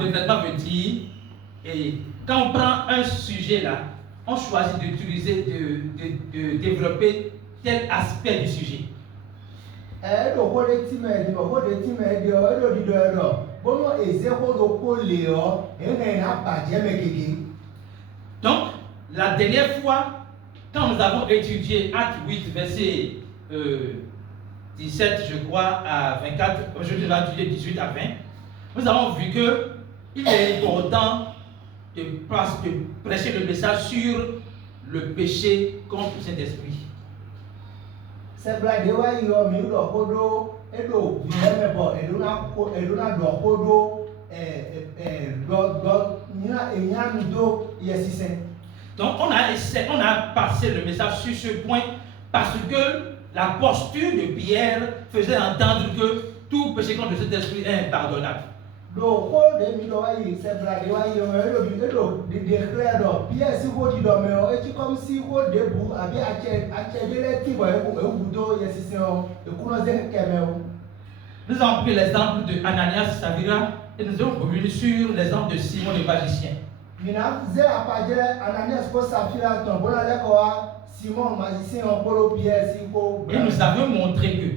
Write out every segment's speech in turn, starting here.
Angle de traitement veut dire, et quand on prend un sujet là, on choisit d'utiliser, de développer tel aspect du sujet. Donc, la dernière fois, quand nous avons étudié Acte 8, verset 17, je crois, à 24, aujourd'hui nous allons étudier 18 à 20, nous avons vu que il est important de prêcher le message sur le péché contre le Saint-Esprit. Donc on a passé le message sur ce point parce que la posture de Pierre faisait entendre que tout péché contre le Saint-Esprit est impardonnable. Nous avons pris l'exemple de Ananias et Saphira et nous avons revenu sur l'exemple de Simon le magicien. Et nous avons montré que,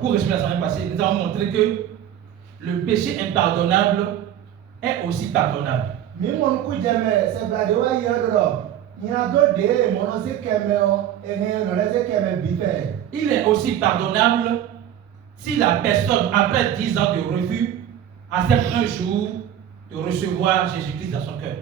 pour résumer la semaine passée, nous avons montré que le péché impardonnable est aussi pardonnable. Il est aussi pardonnable si la personne, après 10 ans de refus, accepte un jour de recevoir Jésus-Christ dans son cœur.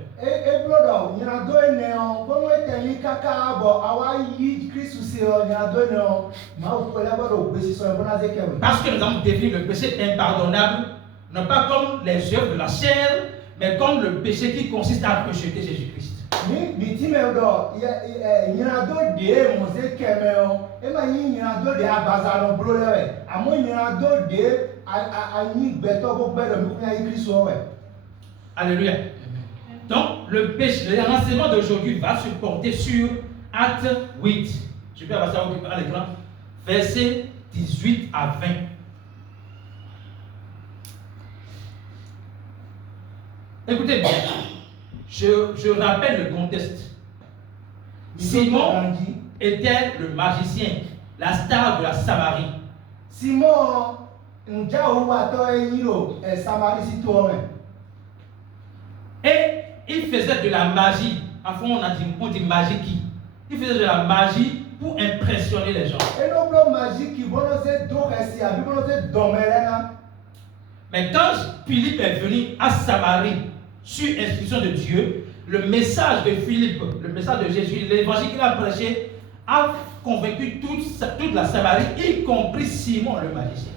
Parce que nous avons défini le péché impardonnable, non pas comme les œuvres de la chair, mais comme le péché qui consiste à rejeter Jésus-Christ. Alléluia. Donc, le renseignement d'aujourd'hui va se porter sur Acte 8. Je peux avoir ça à l'écran. Versets 18 à 20. Écoutez bien. Je rappelle le contexte. Simon était le magicien, la star de la Samarie. Simon, et il faisait de la magie. En fond, on dit magie qui. Il faisait de la magie pour impressionner les gens. Mais quand Philippe est venu à Samarie sur instruction de Dieu, le message de Philippe, le message de Jésus, l'évangile qu'il a prêché, a convaincu toute la Samarie, y compris Simon le magicien.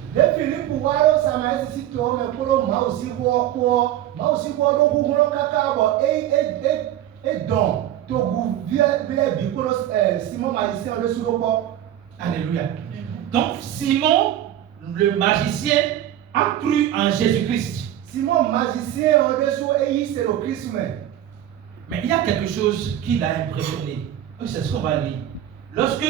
Alléluia. Donc Simon le magicien a cru en Jésus-Christ. Simon magicien c'est le Christ. Mais il y a quelque chose qui l'a impressionné. C'est ce qu'on va lire. Lorsque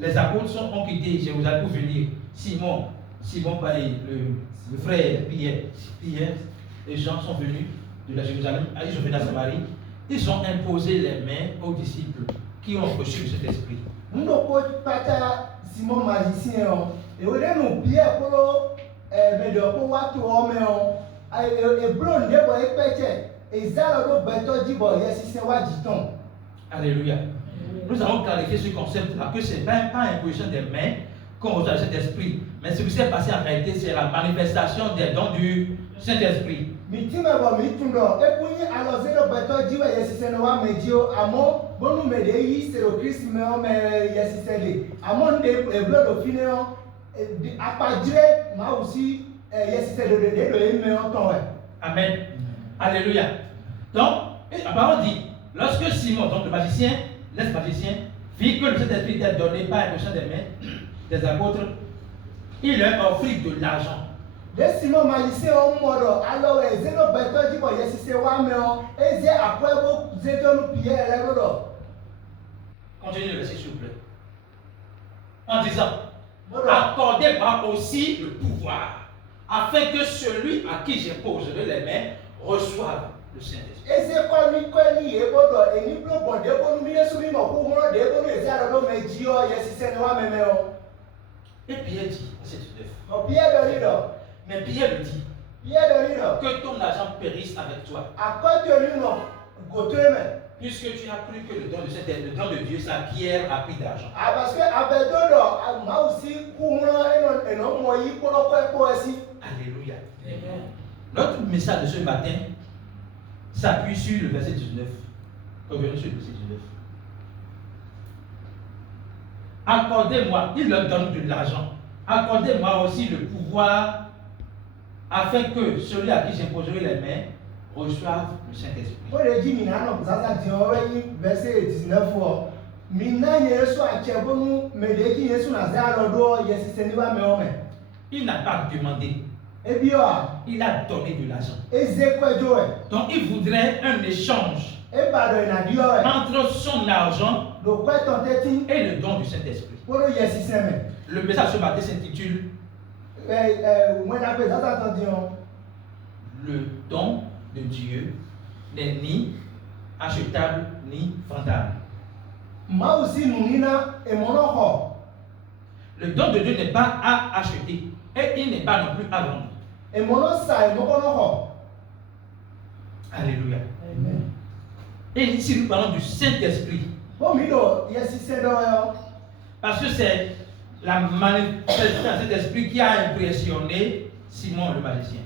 les apôtres ont quitté Jérusalem pour venir, Simon, le frère Pierre et Jean sont venus de la Jérusalem, ils sont venus à Samarie, ils ont imposé les mains aux disciples qui ont reçu cet esprit. Simon magicien, et on est nous Pierre pour Alléluia. Nous avons clarifié ce concept-là, que ce n'est pas une position des mains qu'on reçoit cet esprit, mais ce qui s'est passé en réalité, c'est la manifestation des dons du Saint-Esprit. Amen. Alléluia. Donc, la parole dit, lorsque Simon, donc le magicien, l'ex-magicien, vit que le Saint-Esprit était donné par l'impression des mains des apôtres, il leur offrit de l'argent. Simon magicien au mode alors zéro beto dit bon yesise wa me on eze akwebo zeto pierre la rodo. Continuez le verset s'il vous plaît. En disant, accordez-moi aussi le pouvoir afin que celui à qui j'imposerai les mains reçoive le Saint-Esprit. eze kɔni kɔni ebodo eniblo bɔn debonu mi yesu mi mɔ kumuro debonu ezi adodo me dziɔ yesise ne wa meme o. Et Pierre dit, verset 19. ɔ Pierre dɔ ni dɔ. Mais Pierre lui dit, Pierre dɔ ni dɔ. que ton argent périsse avec toi, akɔtɔ ni nɔ goto me. puisque tu as cru que le don de Dieu, c'est Pierre a pris d'argent. parce que abedo dɔ mawu si kumuro enɔ mɔ yi kpɔlɔ kɔ ɛkpɔ esi. Alléluia. Notre message de ce matin s'appuie sur le verset 19. Revenons sur le verset 19. Accordez-moi, il leur donne de l'argent. Accordez-moi aussi le pouvoir afin que celui à qui j'imposerai les mains reçoive le Saint-Esprit. Pour le dire, minano zaza diori verset 19 fois. Mina yesu achebonu medeki yesu na zalodo yesiseni wa meome. Il n'a pas demandé. Ebioa. Il a donné de l'argent. Ezekwejoe. Donc il voudrait un échange Ebado na dioe. entre son argent et le don du Saint-Esprit. Pour yesiseme. Le message ce matin s'intitule Le don de Dieu n'est ni achetable ni vendable. Le don de Dieu n'est pas à acheter et il n'est pas non plus à vendre. Alléluia. Amen. Et ici nous parlons du Saint-Esprit. Parce que c'est la manifestation de cet esprit qui a impressionné Simon le magicien.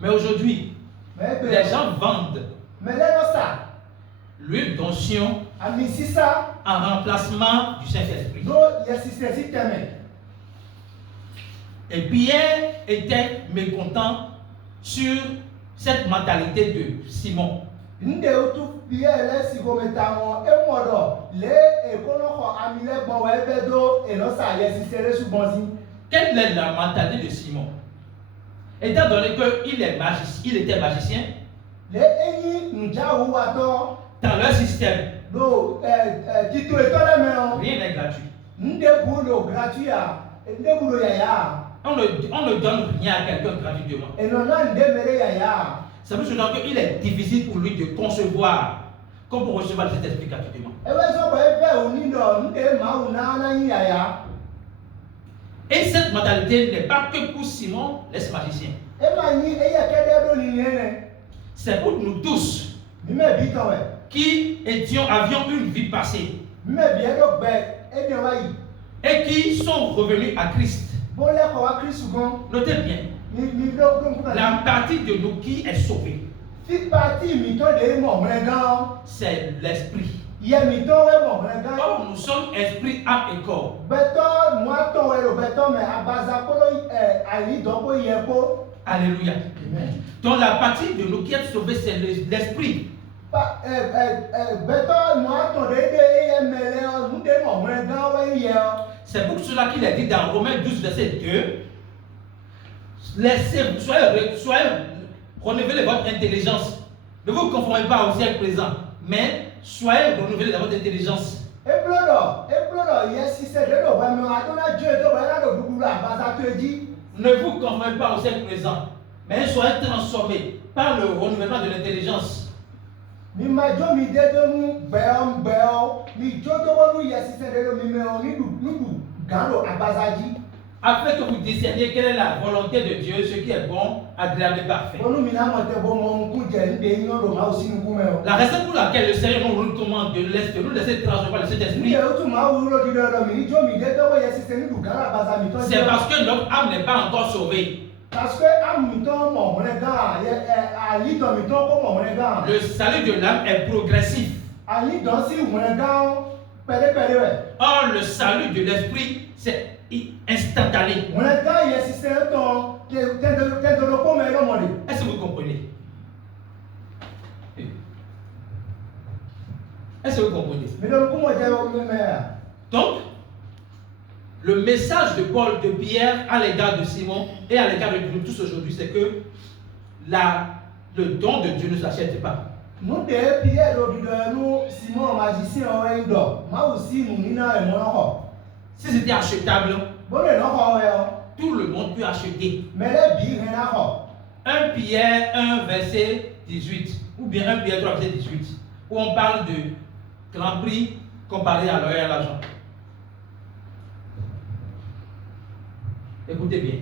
Mais aujourd'hui, les gens vendent l'huile d'onction en remplacement du Saint-Esprit. Et Pierre était mécontent sur cette mentalité de Simon. Quelle est la mentalité de Simon? Étant donné qu'il était magicien, dans leur système, rien n'est gratuit. On ne donne rien à quelqu'un gratuitement. Ça veut dire qu'il est difficile pour lui de concevoir comme pour recevoir cet esprit gratuitement. Et cette mentalité n'est pas que pour Simon, l'ex-magicien. C'est pour nous tous qui avions une vie passée et qui sont revenus à Christ. Notez bien, la partie de nous qui est sauvée, c'est l'esprit. Or, nous sommes esprit, âme et corps. Alléluia. Amen. Donc la partie de nous qui est sauvée, c'est l'esprit. C'est pour cela qu'il est dit dans Romains 12, verset 2, soyez renouvelez votre intelligence. Ne vous conformez pas au siècle présent, mais soyez renouvelés dans votre intelligence. Ne vous conformez pas au siècle présent, mais soyez transformés par le renouvellement de l'intelligence. Afin que vous discerniez quelle est la volonté de Dieu, ce qui est bon, agréable et parfait. La raison pour laquelle le Seigneur nous recommande de nous laisser transformer par le Saint-Esprit, c'est parce que notre âme n'est pas encore sauvée. Le salut de l'âme est progressif. Or, le salut de l'esprit, c'est instantané. Est-ce que vous comprenez? Est-ce que vous comprenez? Donc, le message de Paul, de Pierre à l'égard de Simon et à l'égard de nous tous aujourd'hui, c'est que le don de Dieu ne s'achète pas. Si c'était achetable, Bon le non ko we o. tout le monde peut acheter. Mais le bi rien na ko. 1 Pierre 1 verset 18 ou bien 1 Pierre 3 verset 18 où on parle de grand prix comparé à l'or et à l'argent. Écoutez bien.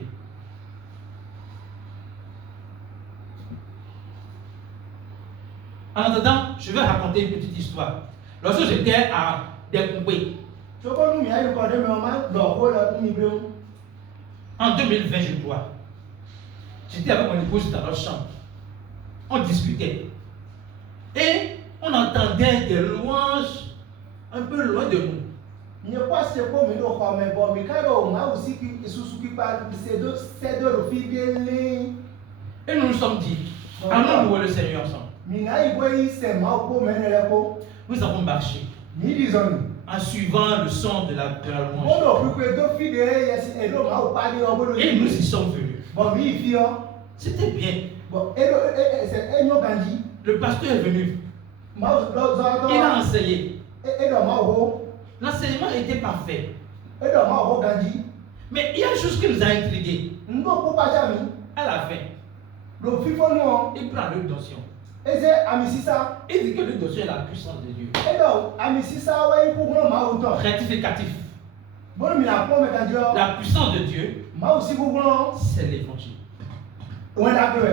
En attendant, je vais raconter une petite histoire. Lorsque j'étais à Découpé, Soko nu mi ayi ko de me o ma do ko le mi bre. en 2020, je crois, j'étais avec mon épouse dans notre chambre. On discutait. Et on entendait des louanges un peu loin de nous. Nye kwa se ko mi do ko me bo mi ka do ma usi ki isusu ki pa c'est de le fi de le. Et nous nous sommes dit, allons louer le Seigneur ensemble. Mi na yi bo yi se ma ko me ne le ko. Nous avons marché Ni disons. en suivant le son de la Bon louange. do plus que do fi de yes e do ma o pa de o bo do. Et nous y sommes venus. Bon mi fi o. C'était bien. Bon e do c'est enyo ganji. Le pasteur est venu. Ma o do zo Il a enseigné. e do ma o. L'enseignement était parfait. E do ma o ganji. Mais il y a une chose qui nous a intrigués. Ndo ko pa ja mi. À la fin, Lo fi fo no. il prend le notion. Eze amisisa. Il dit que le notion est la puissance de Dieu. E do amisisa wa yi ku no ma o to. Rectificatif. Bon mi na ko me ganji o. La puissance de Dieu, Ma aussi ku no. c'est l'évangile. On a que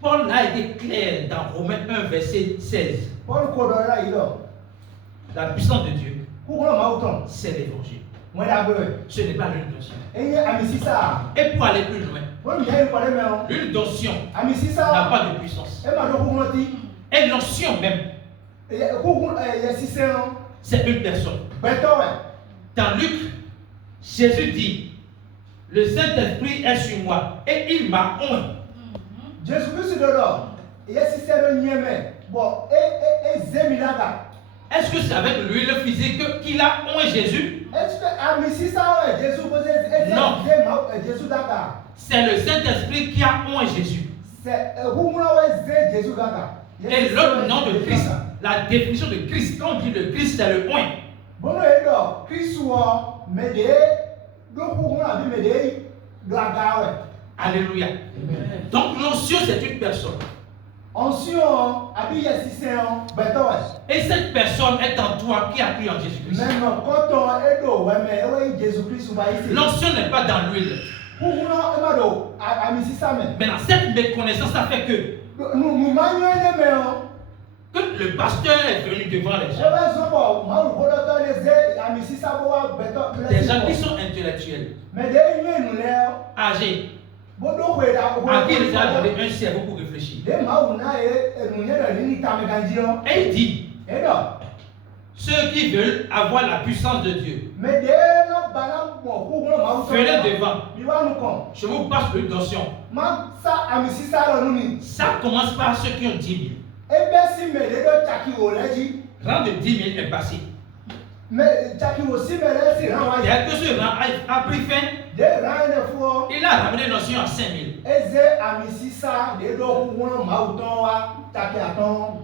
Paul a été clair dans Romains 1, verset 16. Paul ko do la yi do. La puissance de Dieu, Ku no ma o to. c'est l'évangile. On a que Ce n'est pas l'une notion. enye amisisa. Et pour aller plus loin, Bon mi ayi ko de me o. l'une notion n'a Amisisa. pas de puissance. E ma do ku no ti. Et notion même, Ku yesise o. c'est une personne. Beto we. Dans Luc, Jésus dit, le Saint-Esprit est sur moi et il m'a oint. Jésus Christ do do. Yesise do nyeme. Bon zemilaga. Est-ce que c'est avec l'huile physique qu'il a oint Jésus? Est-ce que amisisa we Jésus pose Non. Jésus daga. C'est le Saint-Esprit qui a oint Jésus. C'est ku no we Jésus daga. Et l'autre nom de Christ, la définition de Christ, quand on dit le Christ, c'est le oint. Bono edo Kristu o mede do ku abi mede do agawe. Alléluia. Donc l'onction, c'est une personne. Onction abi yesise on beto we. Et cette personne est en toi qui a cru en Jésus-Christ. Même quand edo we me we Jésus Christ ba ise. L'onction n'est pas dans l'huile. Ku no e ma do amisisa me. Maintenant, cette méconnaissance a fait que Nous manyo ne me o. le pasteur est venu devant les gens. Ebe so bo ma ru ko do to le ze amisisa bo wa beto. Des gens qui sont intellectuels, Mede yue nu le. âgés, Bodo we da ko. à qui il a donné un cerveau pour réfléchir. De ma u na nu nye do ni ta me ganji o. Et il dit, Edo. ceux qui veulent avoir la puissance de Dieu, Mede no bana mo ku no ma u so. venez devant. Mi wa nu kon. Je vous passe une notion. Ma sa amisisa lo nu ni. Ça commence par ceux qui ont 10 000. Ebe si mede do chaki o leji. Rang de 10 000 est passé. Me chaki o si mede si ran wa. Dès que ce rang a pris fin, De ran ne fu. il a ramené notion à 5 000. Eze amisisa de do ku no ma u ton wa chaki aton.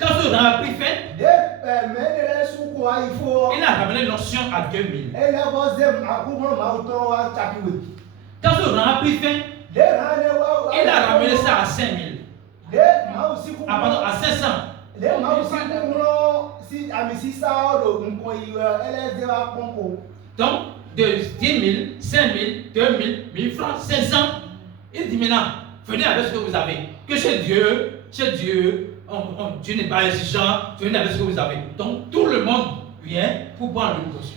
Quand ce rang a pris fin, De me de le su ko ai fu. il a ramené notion à 2 000. Ele bo ze aku no ma u ton wa chaki we. Quand ce rang a pris fin, De ran ne wa. il a ramené ça à 5 000. De ma u si ku. Ah, pardon, à 500. Le ma u si ku no si amisisa o do nko yi ele ze wa konko. Donc, de 10 000, 5 000, 2 000, 1000 francs, 500. Il dit maintenant, venez avec ce que vous avez. Que chez Dieu, Dieu n'est pas exigeant, venez avec ce que vous avez. Donc, tout le monde vient pour prendre une notion.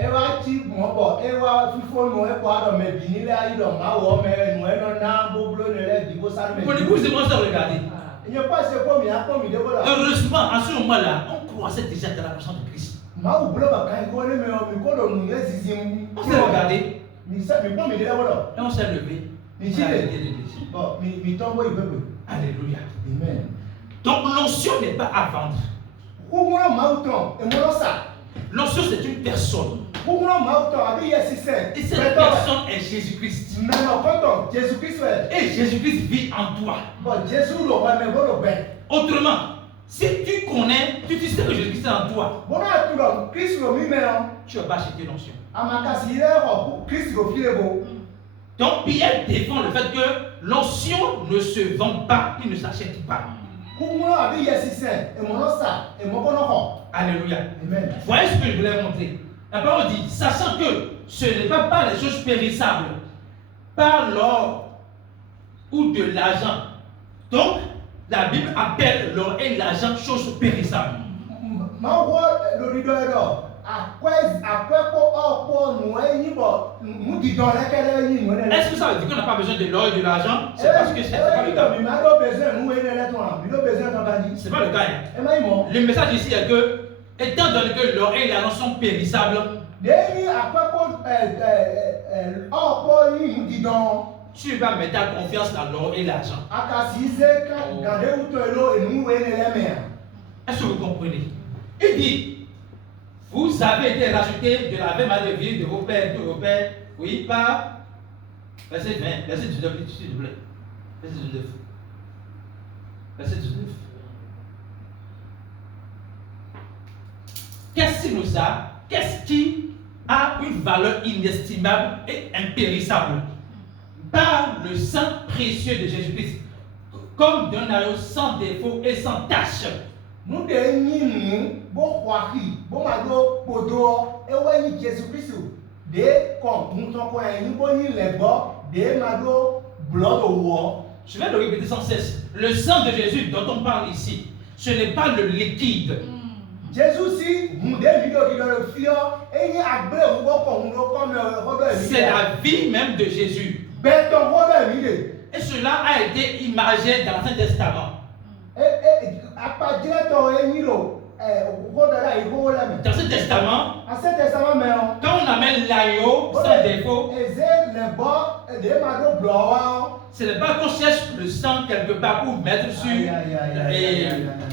Ewa ti mo bo ewa fifo no e ko ado me bi ni le ayi do ma wo me nu e no na boblo ne le bi bo sa me. Mon épouse et moi, on s'est regardé. Il pas se ko mi a ko mi de bo la. Heureusement, à ce moment-là, on croissait déjà dans la puissance de Christ. Ma wo blo ba kan ko ne me o mi ko do nu ye zizim. On s'est regardé Mi sa mi ko mi de bo la. et on s'est levé. Mi ti le. Bon, mi tombo i bebe. Alléluia. Amen. Donc, l'onction n'est pas à vendre. Ku mo ma u ton e mo sa. L'onction, c'est une personne. Ku mo ma u ton abi ye sise. Et cette personne est Jésus-Christ. Mais non, quand Jésus Christ fait. Et Jésus-Christ vit en toi. Bon, Jésus le va me bo le ben. Autrement, Si tu connais, tu sais que Jésus-Christ est en toi, Bon à tout le Christ le mi mais tu ne vas pas acheter l'onction. amakasi ile ko Christ le fi ebo. Donc Pierre défend le fait que l'onction ne se vend pas, il ne s'achète pas. Kumo abi yesise e mo no sa e mo kono ko. Alléluia. Amen. Voyez ce que je voulais montrer. La parole dit, sachant que ce n'est pas par les choses périssables, par l'or ou de l'argent. Donc, la Bible appelle l'or et l'argent choses périssables. Ma wo lori do edo akwe ko opo nu eyin bo mu di don lekele yin mu ne. Est-ce que ça veut dire qu'on n'a pas besoin de l'or et de l'argent? C'est parce que c'est pas le cas. Mi ma do besoin mu ene le ton, mi do besoin ton ba di. C'est pas le cas. Hein. E ma imo. Le message ici est que, étant donné que l'or et l'argent sont périssables, Deni akwe ko opo yin mu di don. tu vas mettre ta confiance dans l'or et l'argent. Akasi se kan gade uto elo enu ene le me. Est-ce que vous comprenez? Il dit, vous avez été rachetés de la même manière de vie de vos pères, oui, par verset 20, verset 19, s'il vous plaît. Verset 19. Verset 19. Qu'est-ce qui a une valeur inestimable et impérissable? Par le sang précieux de Jésus-Christ, comme d'un agneau sans défaut et sans tache. Nu de nyinu bo kwaki bo ma do podo ewe ni Jésus Christ de kon mu ton ko yin bo ni lebo de ma do blood owo. Je vais le répéter sans cesse. Le sang de Jésus dont on parle ici, ce n'est pas le liquide. Jésus si mu de video le fio eyin agbe wo ko mu do ko me ho do mi. C'est la vie même de Jésus. Beton ho do mi de. Et cela a été imagé dans l'Ancien Testament. Apa directeur eyin lo ho do la ibo la me. Dans ce testament, Ancien Testament me on. quand on amène l'agneau sans défaut, Eze le bo de ma do blood wa. ce n'est pas qu'on cherche le sang quelque part pour mettre sur et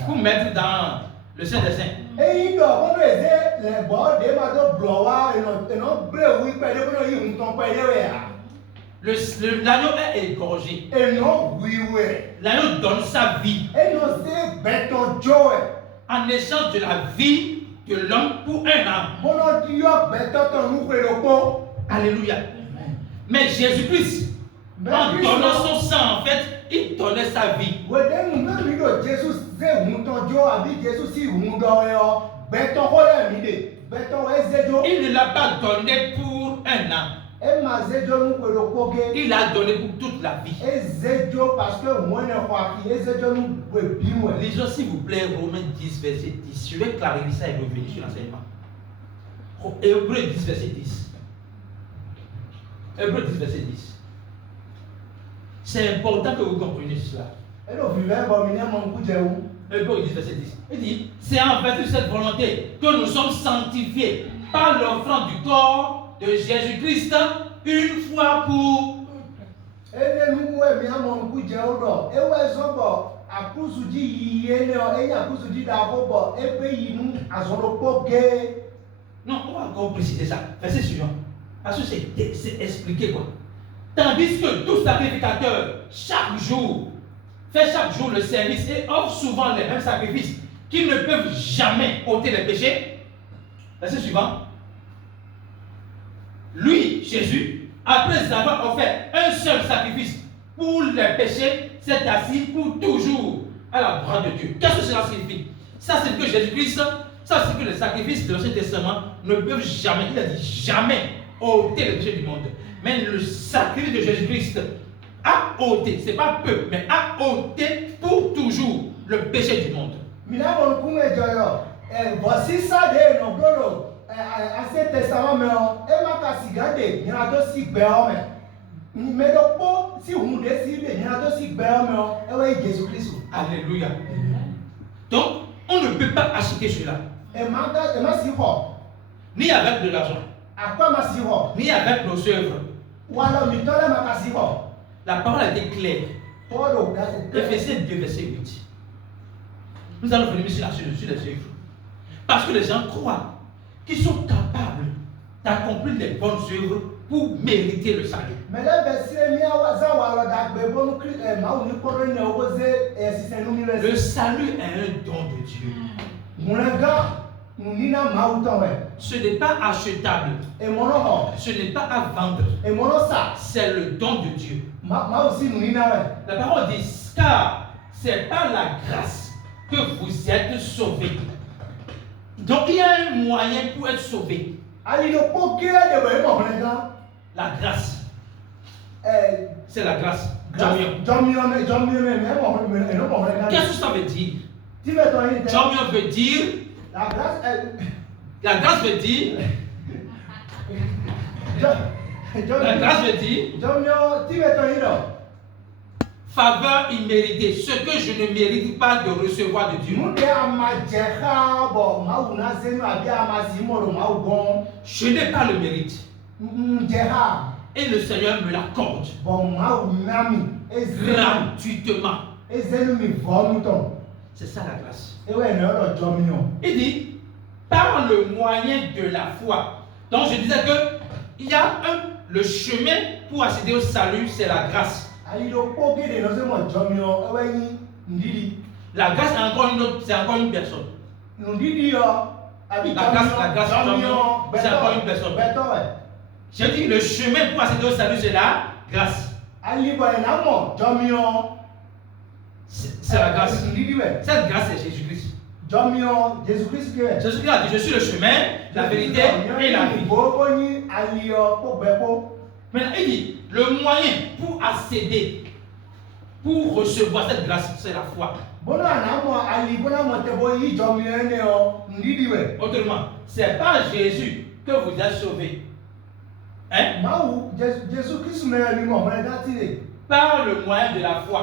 pour mettre dans le Saint des Saints. Eyin do ko eze le bo de ma do blood wa eno bre wi pe de ko yi nton pe de we ya. L'agneau est égorgé. Eno wi we. L'agneau donne sa vie Eno se beton joe. en échange de la vie de l'homme pour un âme. Bono di yo beton ton nu kwe lo ko. Alléluia. Mais Jésus-Christ, en donnant son sang, en fait, il donnait sa vie. We de mu me mi do Jesus ze mu ton jo abi Jesus si mu do yo. Beton ko le mi de. Beton we ze jo. Il ne l'a pas donné pour un an. E ma ze jo nu kwe lo ko ge. Il l'a donné pour toute la vie. E ze jo parce que moi ne kwa ki e ze jo nu we bi mo. Lisons s'il vous plaît Romains 10, verset 10. Je vais clarifier ça et revenir sur l'enseignement. Hébreux 10, verset 10. Hébreux 10, verset 10. C'est important que vous compreniez cela. E lo vive bo mi ne mon ku je wu. Hébreux 10, verset 10. Il dit, c'est en vertu de cette volonté que nous sommes sanctifiés par l'offrande du corps de Jésus-Christ une fois pour... Ene nu we mi amon ku je o do. E we so bo akusu ji yi ene o e akusu ji da bo bo e pe yi nu azoro po ge. Non, on va encore préciser ça. Verset suivant. Parce que c'est expliqué quoi. Tandis que tout sacrificateur, chaque jour, fait chaque jour le service et offre souvent les mêmes sacrifices qui ne peuvent jamais ôter les péchés. Verset suivant. Lui, Jésus, après avoir offert un seul sacrifice pour les péchés, s'est assis pour toujours à la droite de Dieu. Qu'est-ce que cela signifie? Ça, c'est que Jésus-Christ, ça, c'est que les sacrifices de l'Ancien Testament ne peuvent jamais, il a dit jamais, ôter les péchés du monde. Mais le sacrifice de Jésus-Christ a ôté, c'est pas peu, mais a ôté pour toujours le péché du monde. Mina mon ku me joyo. Voici ça de no blolo. Ancien Testament me on. E ma ka sigade ni ado si gbe o me. Me do po si hu de si be ni ado si gbe o me on. E we Jésus Christ. Alléluia. Donc, on ne peut pas acheter cela. E ma si ho. Ni avec de l'argent, Akwa ma si ho. ni avec nos œuvres. Wala mi tole ma ka si ho. La parole a été claire. Todo ga. Éphésiens 2, verset 8. Nous allons venir sur les œuvres. Parce que les gens croient qu'ils sont capables d'accomplir les bonnes œuvres pour mériter le salut. Mais là, Le salut est un don de Dieu. Ce n'est pas achetable. Ce n'est pas à vendre. C'est le don de Dieu. La parole dit, car c'est par la grâce que vous êtes sauvés. Donc il y a un moyen pour être sauvé. La grâce. C'est la grâce. Qu'est-ce que ça veut dire? Jamio veut dire. La grâce veut dire. La grâce veut dire. Faveur imméritée, ce que je ne mérite pas de recevoir de Dieu. Je n'ai pas le mérite. Et le Seigneur me l'accorde gratuitement. C'est ça la grâce. Il dit, par le moyen de la foi. Donc je disais que il y a le chemin pour accéder au salut, c'est la grâce. La grâce est encore une autre, c'est encore une personne. La grâce, c'est encore une personne. Je dis le chemin pour accéder au salut, c'est la grâce. C'est la grâce. Cette grâce, c'est Jésus-Christ. Jésus-Christ a dit, je suis le chemin, la vérité et la vie. Maintenant, il dit, le moyen pour accéder, pour recevoir cette grâce, c'est la foi. Autrement, c'est par Jésus que vous êtes sauvés. Hein? Par le moyen de la foi.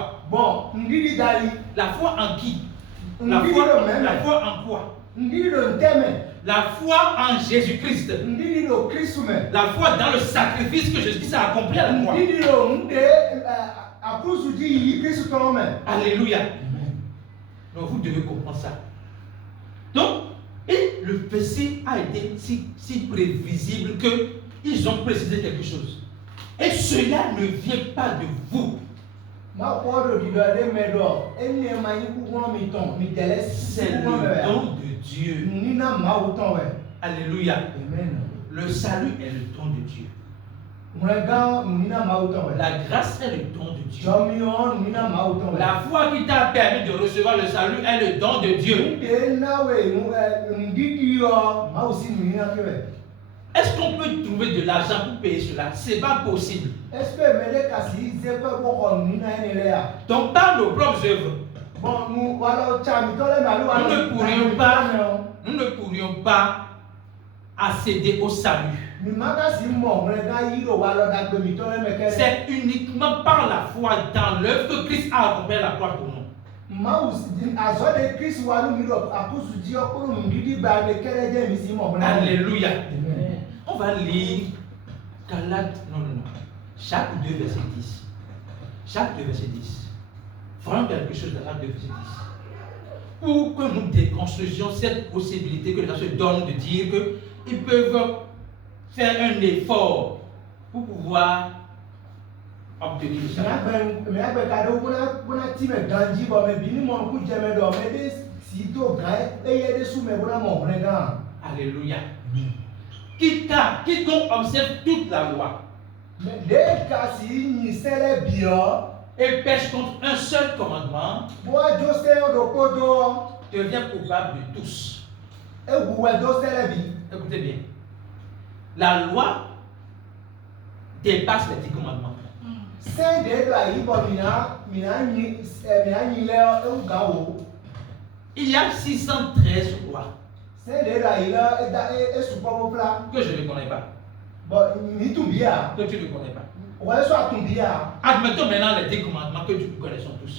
La foi en qui? La foi en quoi? La foi en Jésus-Christ. La foi dans le sacrifice que Jésus-Christ a accompli à la croix. Alléluia. Donc vous devez comprendre ça. Donc, et le verset a été si prévisible qu'ils ont précisé quelque chose. Et cela ne vient pas de vous. C'est le don de Dieu. Alléluia. Le salut est le don de Dieu. La grâce est le don de Dieu. La foi qui t'a permis de recevoir le salut est le don de Dieu. Est-ce qu'on peut trouver de l'argent pour payer cela? Ce n'est pas possible. Donc par nos propres œuvres, nous ne pourrions pas accéder au salut. C'est uniquement par la foi dans l'œuvre que Christ a accompli la croix pour nous. Alléluia. On va lire Galates, non. Chaque 2 verset 10. Chaque 2 verset 10. Vraiment quelque chose dans chaque 2 verset 10. Pour que nous déconstruisions cette possibilité que les gens se donnent de dire qu'ils peuvent faire un effort pour pouvoir obtenir le salut. Alléluia. Quiconque observe toute la loi et pêche contre un seul commandement devient coupable de tous. Écoutez bien. La loi dépasse les 10 commandements. Il y a 613 lois que je ne connais pas. Que tu ne connais pas. Admettons maintenant les 10 commandements que nous connaissons tous.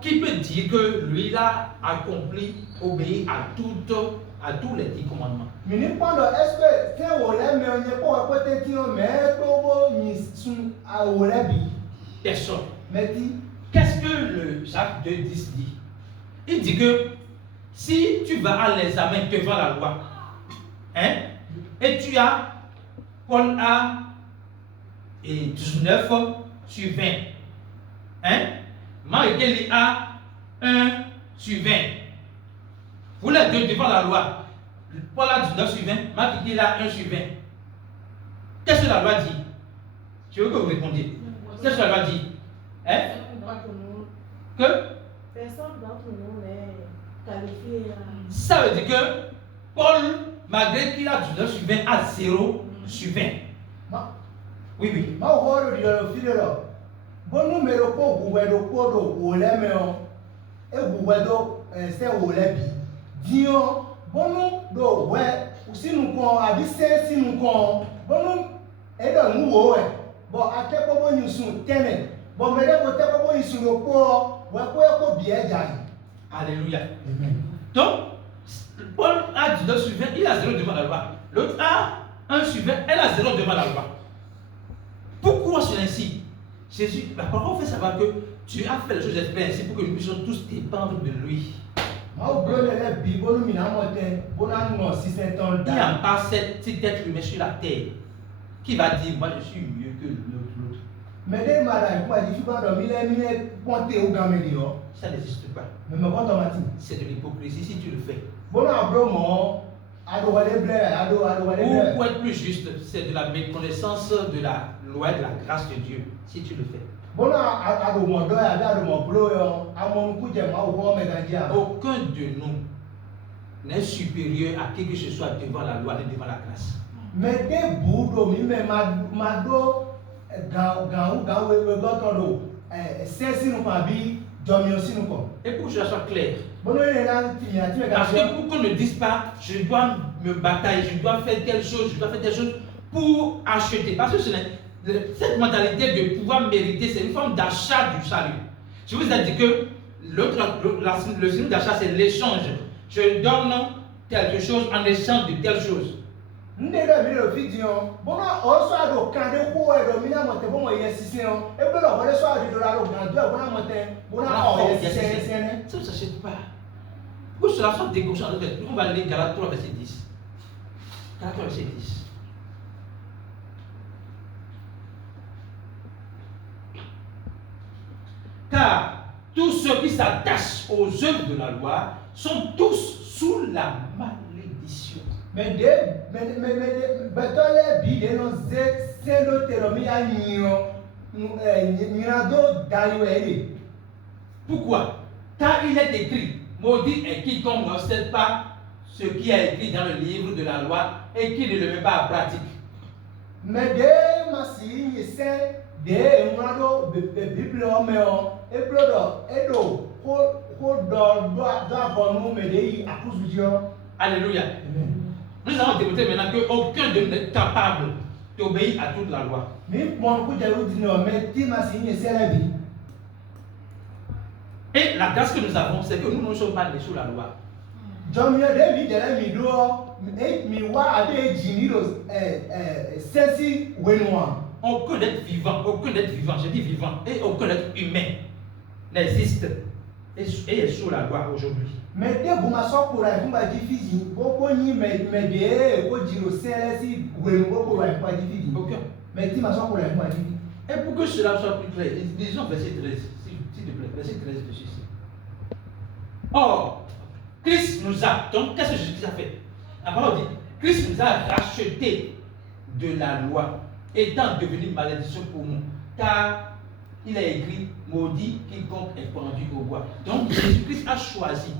Qui peut dire que lui a accompli, obéi à tous les 10 commandements? Personne. Qu'est-ce que le Jacques 2,10 dit? Il dit que Si tu vas à l'examen devant la loi, hein, et tu as Paul A et 19 sur 20, hein, Marc A 1 sur 20. Vous les deux devant la loi. Paul a 19 sur 20, Marc a 1 sur 20. Qu'est-ce que la loi dit? Je veux que vous répondiez. Qu'est-ce que la loi dit? Hein? Que? Personne d'entre nous n'est qualifié. Ça veut dire que Paul, malgré qu'il a 19 sur 20, a 0 sur 20. Oui, oui. Ma woro di lo fi lo. Bonu me ro ko guwe do ko do wo le me o. E guwe do se wo le bi. Dion bonu do we usinu kon abi se sinu kon. Bonu e do mu wo e. Bo atepo bo nyusun tene. Bo me de ko tepo bo nyusun lo ko we ko bi e jai. Alléluia. Donc, Paul a 19 sur 20, il a 0 devant la loi. L'autre a 1 sur 20, elle a 0 devant la loi. Pourquoi c'est ainsi? Jésus, la parole fait savoir que tu as fait les choses exprès ainsi pour que nous puissions tous dépendre de lui. Il n'y a pas cet être humain sur la terre qui va dire moi je suis mieux que l'autre. Ça n'existe pas. C'est de l'hypocrisie si tu le fais. Ou pour être plus juste, c'est de la méconnaissance de la loi de la grâce de Dieu si tu le fais. Aucun de nous n'est supérieur à qui que ce soit devant la loi et devant la grâce. Et pour que je sois clair, parce que pour qu'on ne dise pas, je dois me batailler, je dois faire telle chose, pour acheter. Parce que cette mentalité de pouvoir mériter, c'est une forme d'achat du salut. Je vous ai dit que le signe d'achat, c'est l'échange. Je donne quelque chose en échange de telle chose. Ça ne s'achète pas. Pour cela, soit décoché, on va aller Galates 3, verset 10. Galates 3, verset 10. Car tous ceux qui s'attachent aux œuvres de la loi sont tous sous la malédiction. Pourquoi? Car il est écrit, maudit est quiconque n'observe pas ce qui est écrit dans le livre de la loi et qui ne le met pas en pratique. Alléluia. Nous allons démontrer maintenant qu'aucun de nous n'est capable d'obéir à toute la loi. Et la grâce que nous avons, c'est que nous ne sommes pas nés sous la loi. Aucun être vivant, je dis vivant, et aucun être humain n'existe et est sous la loi aujourd'hui. Aucun. Et pour que cela soit plus clair, disons verset 13, s'il te plaît, verset 13 de ceci. Or, Christ nous a, donc qu'est-ce que Jésus a fait? La parole dit, Christ nous a rachetés de la loi, étant devenu malédiction pour nous, car il est écrit, maudit quiconque est pendu au bois. Donc Jésus-Christ a choisi.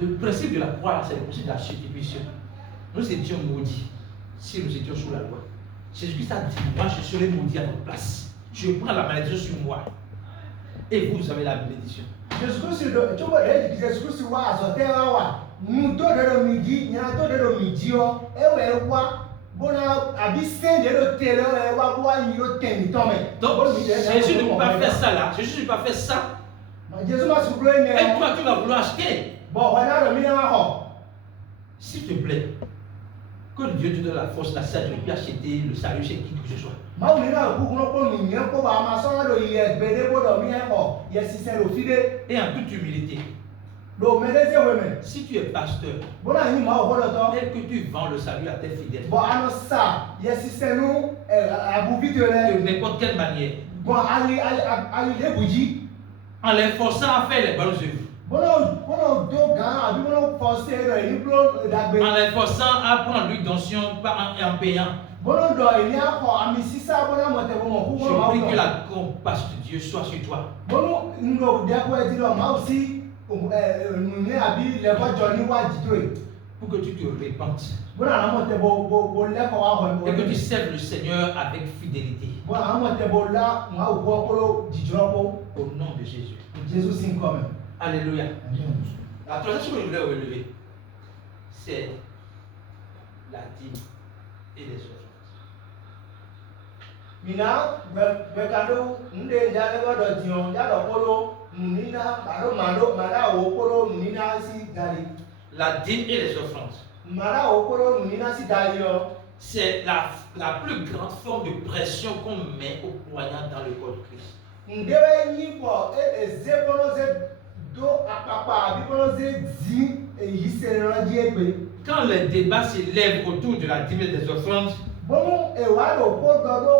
Le principe de la croix, c'est le principe de la substitution. Nous étions maudits si nous étions sous la loi. Jésus-Christ a dit, moi je serai maudit à votre place. Je prends la malédiction sur moi. Et vous avez la bénédiction. Donc Jésus ne peut pas faire ça là. Jésus ne peut pas faire ça. Et toi tu vas vouloir acheter. S'il te plaît, que Dieu te donne la force, la sagesse de acheter le salut chez qui que ce soit. Et en toute humilité. do mede se weme Si tu es pasteur bona yi ma o bodo to et que tu vends le salut à tes fidèles, bo ano sa yesisenu abuvitele de n'importe quelle manière, bon ali le buji en les forçant à faire les bonnes œuvres, bono do gan abi bono force re ni blo dagbe en les forçant à prendre l'huile d'onction en payant, bono do ni akọ ami sisa bono mo te mo ku je bono prie ma que la compassion de Dieu soit sur toi. bono ndo de ko e ti lo ma o si ni abi le ko jo ni wa jito e Pour que tu te répandes bono na mo te bo le ko wa ho et que tu serves le Seigneur avec fidélité. bono na mo te bo la ma o ko ko jijro ko Au nom de Jésus. Jesus sin come. Alléluia. La troisième chose que je voulais relever, c'est la dîme et les offrandes. Mina bekado nde njale bodo tion jalo kolo munina bado mada o kolo munina si dali La dîme et les offrandes, mada o kolo munina si dali yo c'est la plus grande forme de pression qu'on met aux croyants dans le corps de Christ. ndewe nyi po eze bono ze do apapa abi bono ze zi yi se ranji egbe Quand les débats s'élèvent autour de la dîme et des offrandes, bomu ewa do ko dodo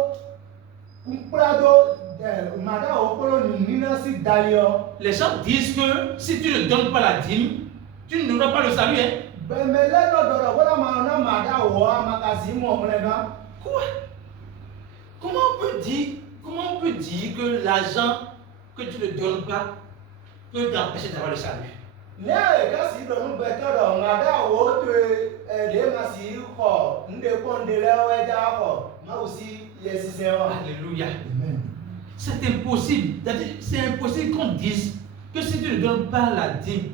mprado mada o kolo munina si dali yo les gens disent que si tu ne donnes pas la dîme, tu n'auras pas le salut. Hein? bemele no dodo wala ma na mada o amakasi mo mlega Quoi? Comment on peut dire que l'argent que tu ne donnes pas peut t'empêcher d'avoir le salut? ne ka si do nu beto do mada o to de ma si ko nde ko ndele we ja ko ma aussi yesise wa Alléluia. amen C'est impossible. C'est impossible qu'on dise que si tu ne donnes pas la dîme,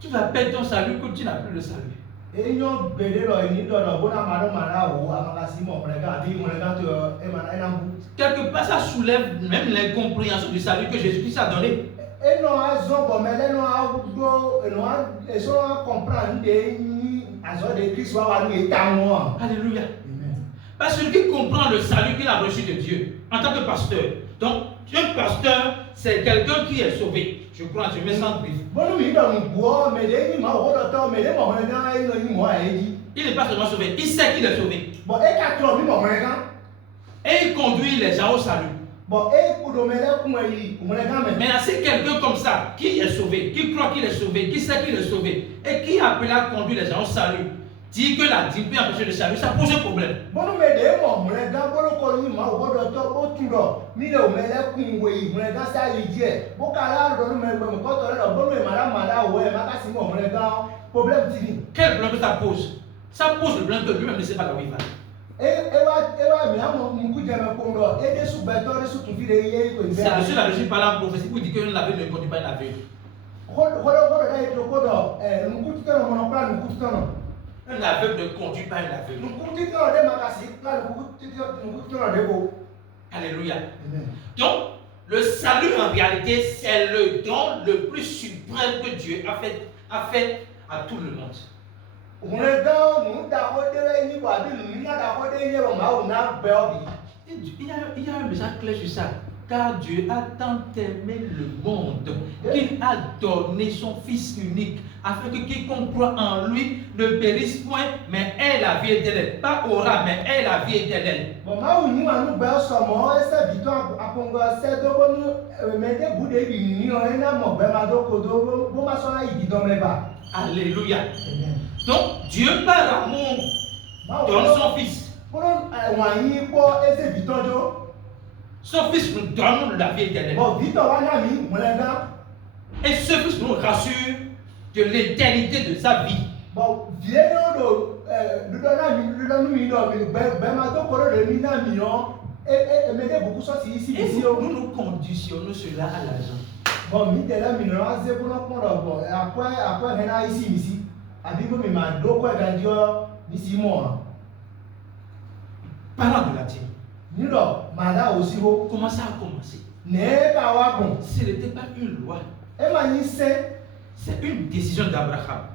tu vas perdre ton salut, que tu n'as plus le salut. enyo bele lo ni do do bona mada o amakasi mo mlega abi mlega to e ma na bu Quelque part, ça soulève même l'incompréhension du salut que Jésus-Christ a donné. eno azo bo mele no agbo eno eso comprendre de ni azo de Christ wa nu etamo Alléluia. amen Parce que celui qui comprend le salut qu'il a reçu de Dieu en tant que pasteur. Donc, un pasteur, c'est quelqu'un qui est sauvé. Je crois, je me sens vif. bonu mi do ngbo me de ni ma o do to me de mo mlega e no ni mo ayi Il n'est pas seulement sauvé, il sait qu'il est sauvé. bon e ka tro mi mo mlega Et il conduit les gens au salut. bon e kudo mele kuma yi mlega me Maintenant, c'est quelqu'un comme ça qui est sauvé, qui croit qu'il est sauvé, qui sait qu'il est sauvé et qui est appelé à conduire les gens au salut, dit que la dîme peut empêcher le salut, ça pose un problème. bonu me de mo mlega bolo ko ni ma o do to o tu do mi le o mele kun we mlega sa yi je bo kala do me ko to le do bonu e mara o e ma ka si mo mlega problème ti Quel problème ça pose? Ça pose le problème que lui-même ne sait pas là où il va. ewa mi amo nku jeme kondo e de su beto de su tu fi de ye ko C'est ibe dessus là, je suis parlant en prophétie pour dire que l'aveugle ne conduit pas un aveugle. kodo da ito kodo nku ti tono mono plan nku ti tono Un aveugle ne conduit pas un aveugle. nku ti tono de makasi plan nku ti tono de bo Alléluia. amen Donc, le salut en réalité, c'est le don le plus suprême que Dieu a fait à tout le monde. mlega mu da ko de ni wa bi mu na da ko de ye ma o na be obi Il y a un message clair sur ça. Car Dieu a tant aimé le monde qu'il a donné son Fils unique, afin que quiconque croit en lui ne périsse point, mais ait la vie éternelle. Pas aura, mais ait la vie éternelle. bon ma o ni wa nu be so mo e se bi to apongo se do bonu me de bu de bi ni o e na mo be ma do ko do bo ma so na yi do me ba Alléluia. amen Donc, Dieu par amour donne son Fils. Bono wa yi po e se bi to jo Son Fils nous donne la vie éternelle. bon Victor wa na mi mlega Et ce Fils nous rassure de l'éternité de sa vie. bon vie no do lu do mi do mi be ma to ko de mi na mi yo me de beaucoup so si Et ici o nous conditionnons cela à l'argent. bon mi de la mi no aze ko no pon do bon akwa he na ici mi abi ko mi ma do ko ga jo mi si mo Parlant de la dîme, ni do ma da o si ho comment ça a commencé? ne ka wa bon Ce n'était pas une loi, e ma ni se c'est une décision d'Abraham.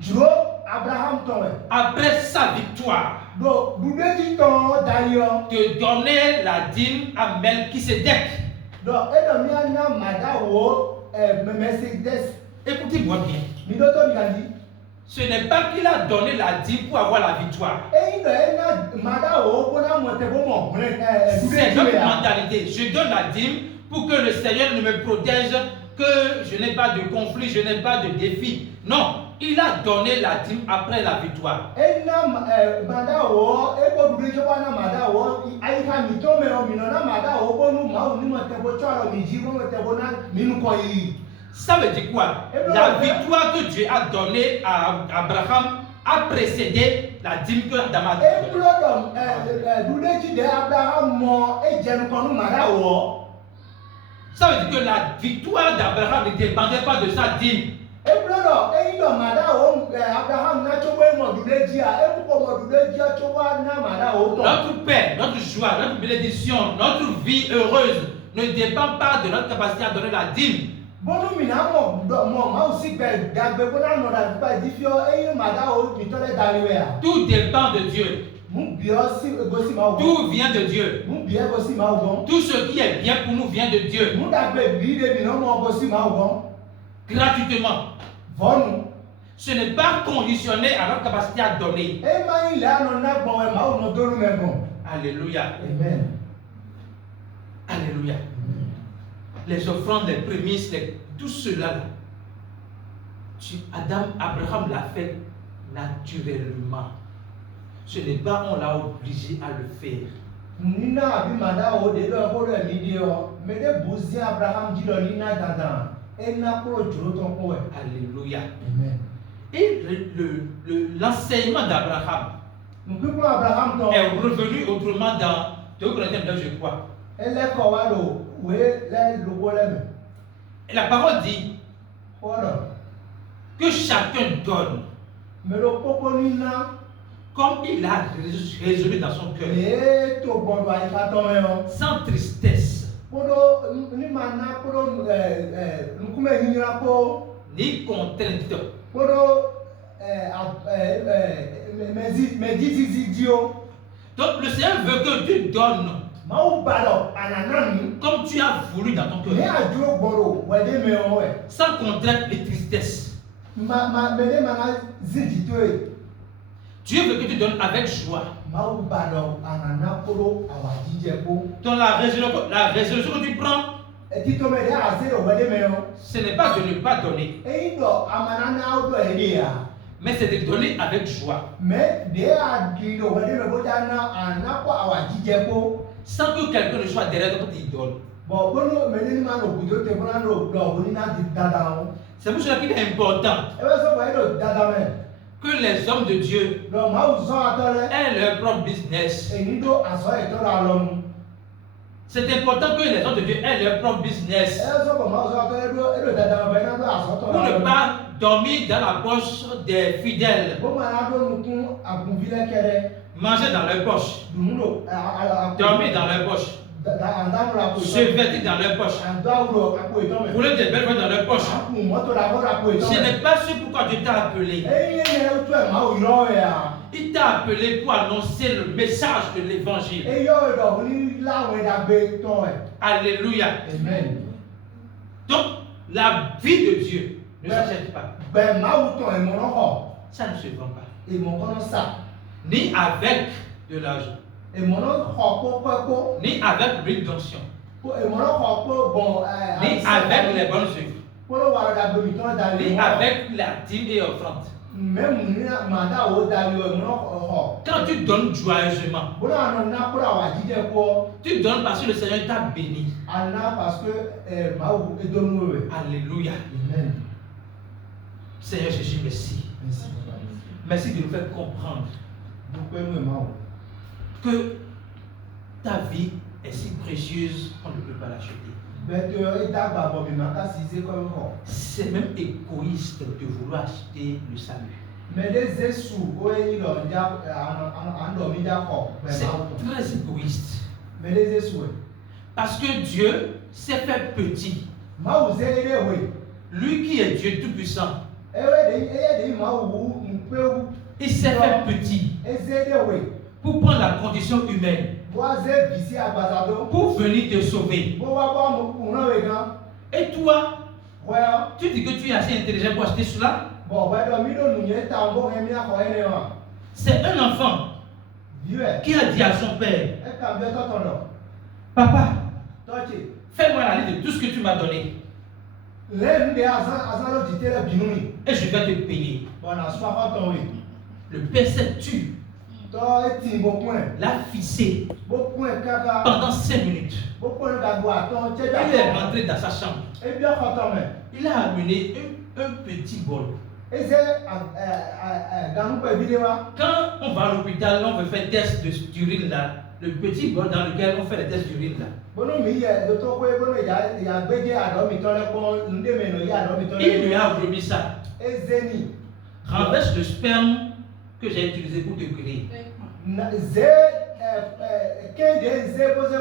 juro Abraham to we Après sa victoire, do du de ti to dayo de donner la dîme à Melchisédek. do e do mi anya ma da wo Mercedes Écoutez-moi bien. Midoto mikandi. Ce n'est pas qu'il a donné la dîme pour avoir la victoire. Eyi do ena mada o bona mote bo mo bre C'est notre mentalité. Je donne la dîme pour que le Seigneur ne me protège, que je n'ai pas de conflit, je n'ai pas de défi. Non, il a donné la dîme après la victoire. Ena mada o ebo dure jo wana mada o ayi ka mi to me o mi no na mada o bo nu ma o ni mo te bo choro mi ji bo mo te bo na minu ko yi. Ça veut dire quoi? La victoire que Dieu a donnée à Abraham a précédé la dîme que Adam a donnée. Ça veut dire que la victoire d'Abraham ne dépendait pas de sa dîme. Notre paix, notre joie, notre bénédiction, notre vie heureuse ne dépend pas de notre capacité à donner la dîme. Tout dépend de Dieu. Tout vient de Dieu. Tout ce qui est bien pour nous vient de Dieu. Gratuitement. Ce n'est pas conditionné à notre capacité à donner. Alléluia. Amen. Alléluia. Les offrandes, les prémices, tout cela, Abraham l'a fait naturellement. Ce n'est pas on l'a obligé à le faire. Alléluia. Amen. Et l'enseignement d'Abraham est revenu autrement dans 2 Corinthiens 9, je crois. Et la parole dit que chacun donne comme il a résolu dans son cœur, sans tristesse, ni contrainte. Donc le Seigneur veut que tu donnes comme tu as voulu dans ton cœur, sans contrainte ni tristesse. Dieu veut que tu donnes avec joie. Donc la résolution que tu prends, ce n'est pas de ne pas donner, mais c'est de donner avec joie. Sans que quelqu'un ne soit derrière toi quand il donne. C'est pour cela qu'il est important que les hommes de Dieu aient leur propre business. C'est important que les hommes de Dieu aient leur propre business. Pour ne pas dormir dans la poche des fidèles. Manger dans leur poche. Dormir dans leur poche. Se vêtir dans leur poche. Rouler des belles choses dans leur poche. Ce n'est pas ce pourquoi Dieu t'a appelé. Il t'a appelé pour annoncer le message de l'évangile. Alléluia. Amen. Donc, la vie de Dieu ne s'achète pas. Ça ne se vend pas. Ni avec de l'argent. Ni avec l'huile d'onction. Ni avec les bonnes œuvres. Ni avec la dîme et offrande. Quand tu donnes joyeusement, tu donnes parce que le Seigneur t'a béni. Alléluia. Amen. Seigneur Jésus, merci. Merci de nous faire comprendre que ta vie est si précieuse qu'on ne peut pas l'acheter. C'est même égoïste de vouloir acheter le salut. C'est très égoïste. Parce que Dieu s'est fait petit. Lui qui est Dieu tout-puissant, il s'est fait petit pour prendre la condition humaine, pour venir te sauver. Et toi, Voilà. Tu dis que tu es assez intelligent pour acheter cela. Bon, voilà, mi do nunye tambo emi ako ene wa. C'est un enfant Vieux. qui a dit à son père, E ka bien totono. papa, Tochi. fais-moi la liste de tout ce que tu m'as donné Le nde azan lo ditele binuni. et je vais te payer. Bon, na spa fa ton wi. Le père s'est tué, To eti bo point. l'a fixé Bo point kaka. pendant 5 minutes. Bo point ka do aton che Il ja. est rentré dans sa chambre. E bien koton me. Il a amené un petit bol. Eze ganu pe bidewa. Quand on va à l'hôpital, on veut faire test d'urine là, le petit bol dans lequel on fait les tests d'urine là. Bono mi ye do to ko bono ya gbeje ado mi tole ko nde me no ya ado mi tole. Il lui a remis ça. Ezeni. Renverse le sperme que j'ai utilisé pour te créer. Ze kede ze boze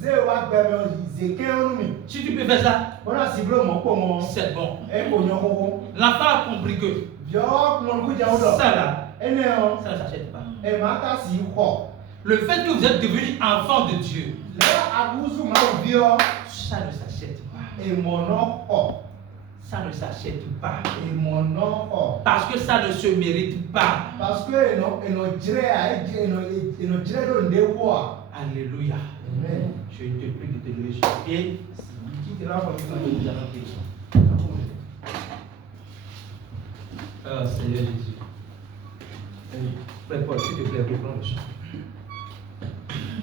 ze wa gbeme ze ke onumi. Si tu peux faire ça, Bona siblo mo ko mo. c'est bon. E ko nyon ko. L'enfant a compris que Yo mo ku ja odo. ça là, Ene o. ça ne s'achète pas. E ma ta si ko. Le fait que vous êtes devenu enfant de Dieu, Le abuzu ma bio ça ne s'achète pas. e mo no ko. Ça ne s'achète pas. E mo no ko. Parce que ça ne se mérite pas. Parce que eno jire a eno jire do nde wo a. Alléluia. Amen. Je te prie de te lever sur pied. Qui te ra ko Nous ni. allons prier. Seigneur Jésus. Frère Paul, s'il te plaît, reprends le chant.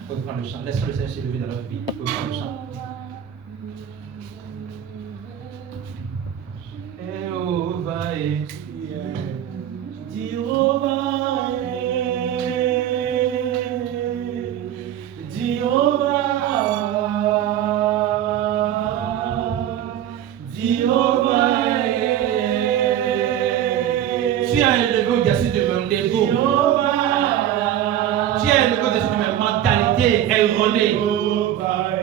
Reprends le chant. Laisse le Seigneur s'élever dans notre vie. Reprends le chant. Jéhovah est Jéhovah Tu as élevé au-dessus de mon ego. Tu as élevé au-dessus de ma mentalité erronée.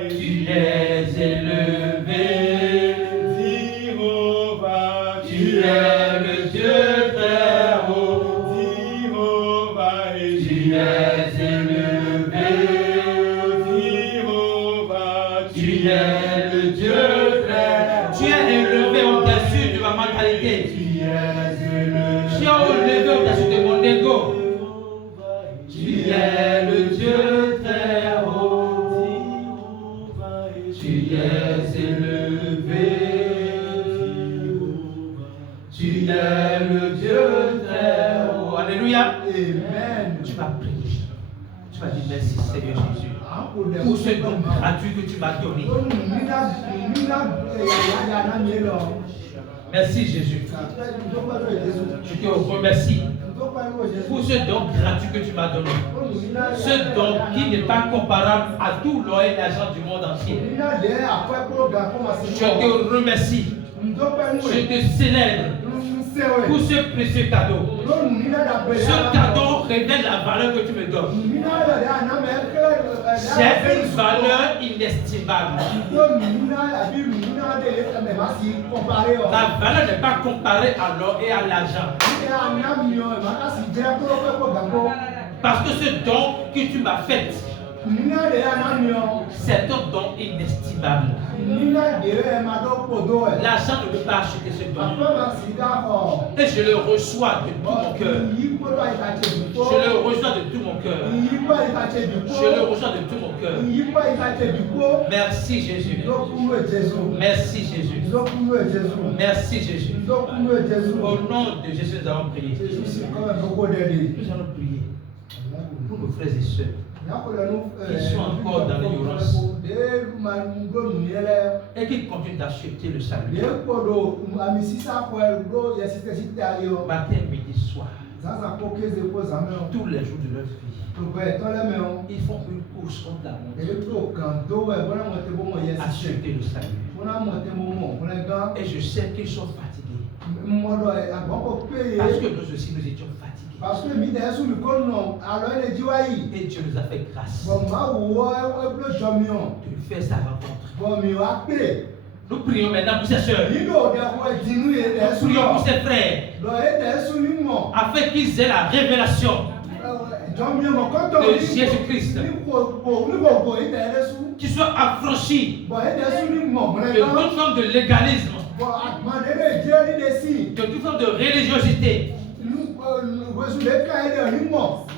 Tu es élevé. Tu es le Dieu très haut. Tu es élevé. Tu es le Dieu très. Tu es élevé au-dessus de ma mentalité. Tu es élevé au-dessus de mon ego. Tu es le Dieu très haut. Tu es élevé. Tu es le Dieu très haut. Alléluia. Amen. Tu vas prier. Tu vas dire merci Seigneur Jésus. Pour ce don gratuit que tu m'as donné. Merci Jésus. Je te remercie pour ce don gratuit que tu m'as donné. Ce don qui n'est pas comparable à tout l'or et l'argent du monde entier. Je te remercie. Je te célèbre pour ce précieux cadeau. Ce cadeau révèle la valeur que tu me donnes. J'ai une valeur inestimable. La valeur n'est pas comparée à l'or et à l'argent. Parce que ce don que tu m'as fait, c'est un don inestimable. L'argent ne peut pas acheter ce don. Et je le reçois de tout mon cœur. Je le reçois de tout mon cœur. Je le reçois de tout mon cœur. Merci Jésus. Merci Jésus. Merci Jésus. Au nom de Jésus, nous allons prier. Nous allons prier pour nos frères et sœurs qui sont encore dans l'ignorance et qui continuent d'acheter le salut. Matin, midi, soir, tous les jours de leur vie, ils font une course contre la montagne, acheter le salut. Et je sais qu'ils sont fatigués. Parce que nous aussi, nous étions fatigués. Et Dieu nous a fait grâce de faire sa rencontre. Nous prions maintenant pour ces sœurs. Nous prions pour ces frères. Afin qu'ils aient la révélation de Jésus-Christ. Qu'ils soient affranchis de toute forme de légalisme. de toute forme de religiosité,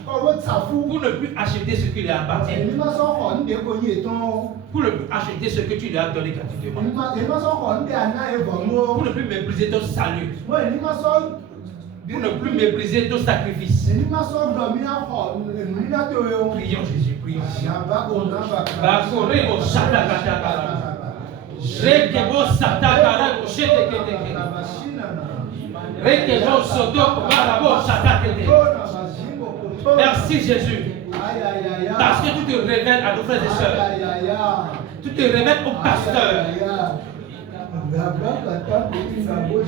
pour ne plus acheter ce qui lui appartient, pour ne plus acheter ce que tu lui as donné gratuitement, pour ne plus mépriser ton salut, pour ne plus mépriser ton sacrifice. Prions Jésus, prions. Bakorebo shatakataka. Rekebo satakara sheteketeke. Rekebo sodoko barabo shatakete. Merci Jésus. Parce que tu te révèles à nos frères et sœurs. Tu te révèles au pasteur.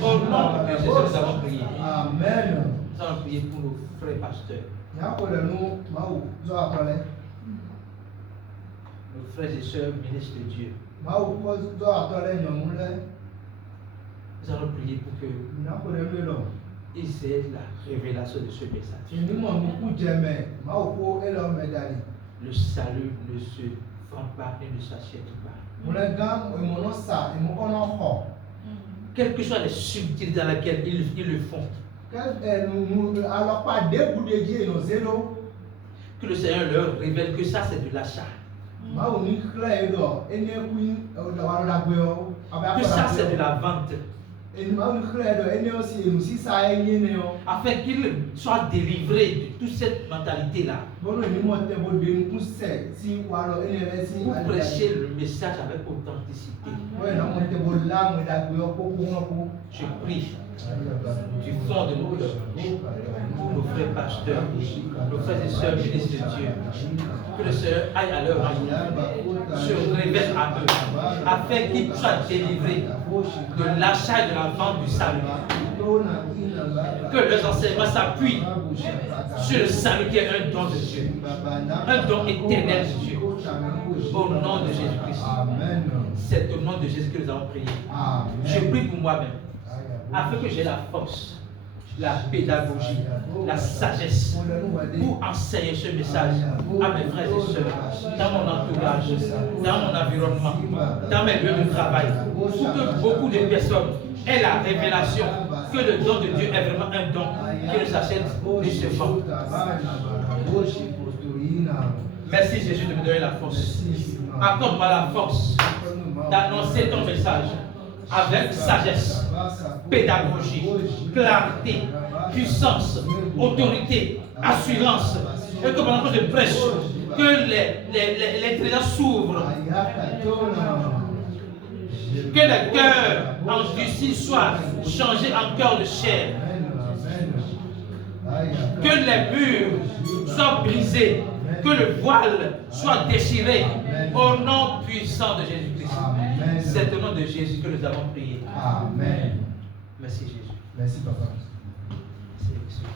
Au nom de Jésus, nous avons prié. Amen. Nous allons prier pour nos frères pasteurs. Nos frères et sœurs ministres de Dieu. Nous allons prier pour que ils aient la révélation de ce message. Le salut ne se vend pas et ne s'achète pas. Quelles que soient les subtilités dans lesquelles ils le font, que le Seigneur leur révèle que ça c'est de l'achat. Que ça c'est de la vente. Afin qu'ils soient délivrés de toute cette mentalité-là. Pour prêcher le message avec authenticité. Je prie du fond de mon cœur pour nos frères pasteurs, nos frères et sœurs ministres de Dieu, que le Seigneur aille à leur rencontre, se révèle à eux, afin qu'ils soient délivrés de l'achat et de la vente du salut. Que leurs enseignements s'appuient sur le salut qui est un don de Dieu, un don éternel de Dieu. Au nom de Jésus-Christ. C'est au nom de Jésus que nous avons prié. Je prie pour moi-même, afin que j'ai la force, la pédagogie, la sagesse pour enseigner ce message à mes frères et sœurs, dans mon entourage, dans mon environnement, dans mes lieux de travail, pour que beaucoup de personnes aient la révélation que le don de Dieu est vraiment un don qui ne s'achète ni se vend. Merci Jésus de me donner la force. Accorde-moi la force d'annoncer ton message avec sagesse, pédagogie, clarté, puissance, autorité, assurance. Et que pendant que je prêche, que les trésors s'ouvrent, que les cœurs endurcis soient changés en cœurs de chair, que les murs soient brisés, que le voile soit déchiré au nom puissant de Jésus-Christ. C'est au nom de Jésus que nous avons prié. Amen. Merci Jésus. Merci Papa. Merci Jésus.